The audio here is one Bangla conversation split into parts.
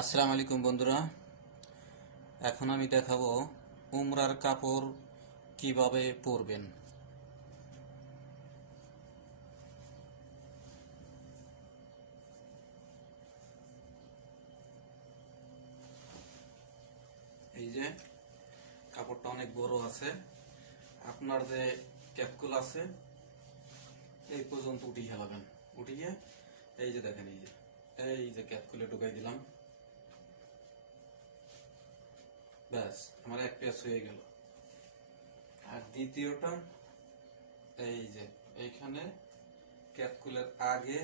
আসসালামু আলাইকুম বন্ধুরা। এখন আমি দেখাবো উমরার কাপড় কিভাবে পরবেন। এই যে কাপড়টা অনেক বড় আছে, আপনার যে ক্যাপকুল আছে এই পর্যন্ত উঠিয়ে ফেলাবেন। উঠিয়ে এই যে দেখেন, এই যে ক্যাপকুলে ঢুকাই দিলাম। ব্যাস, আমার এক পেঁচ হয়ে গেল। আর দ্বিতীয়টা, এই যে এইখানে ক্যাপকুলের আগে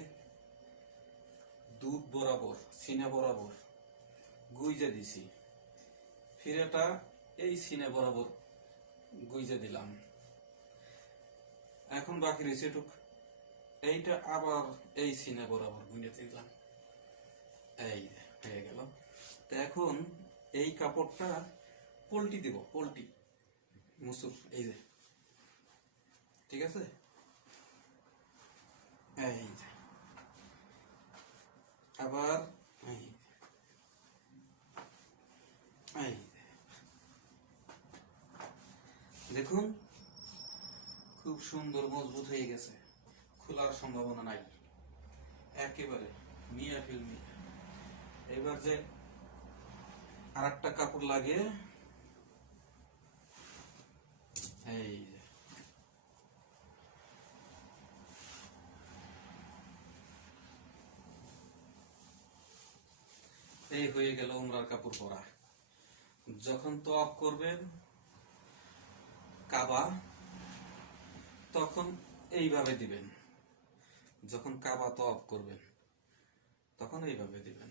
দুধ বরাবর, সিনা বরাবর গুইজে দিছি, ফিরেটা এই সিনে বরাবর গুইজে দিলাম। এখন বাকি রয়েছে এটুক, এইটা আবার এই সিনে বরাবর গুইজে দিলাম। এই হয়ে গেল। তো এখন এই কাপড়টা পল্টি দিব, পল্টি মুসুর, এই যে ঠিক আছে। এই যে আবার এই এই দেখুন, খুব সুন্দর মজবুত হয়ে গেছে, খোলার সম্ভাবনা নাই, একেবারে মিয়া ফিল্মি। এবার যে আর একটা কাপড় লাগে, এই যে এই হয়ে গেল উমরার কাপড় পরা। যখন তওয়াফ করবেন কাবা, তখন এইভাবে দিবেন। যখন কাবা তওয়াফ করবেন তখন এইভাবে দিবেন।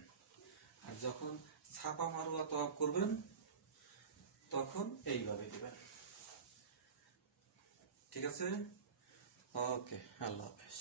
আর যখন ছাপা মারোয়া তওয়াফ করবেন তখন এইভাবে দিবেন। ঠিক আছে, ওকে, আল্লাহ হাফেজ।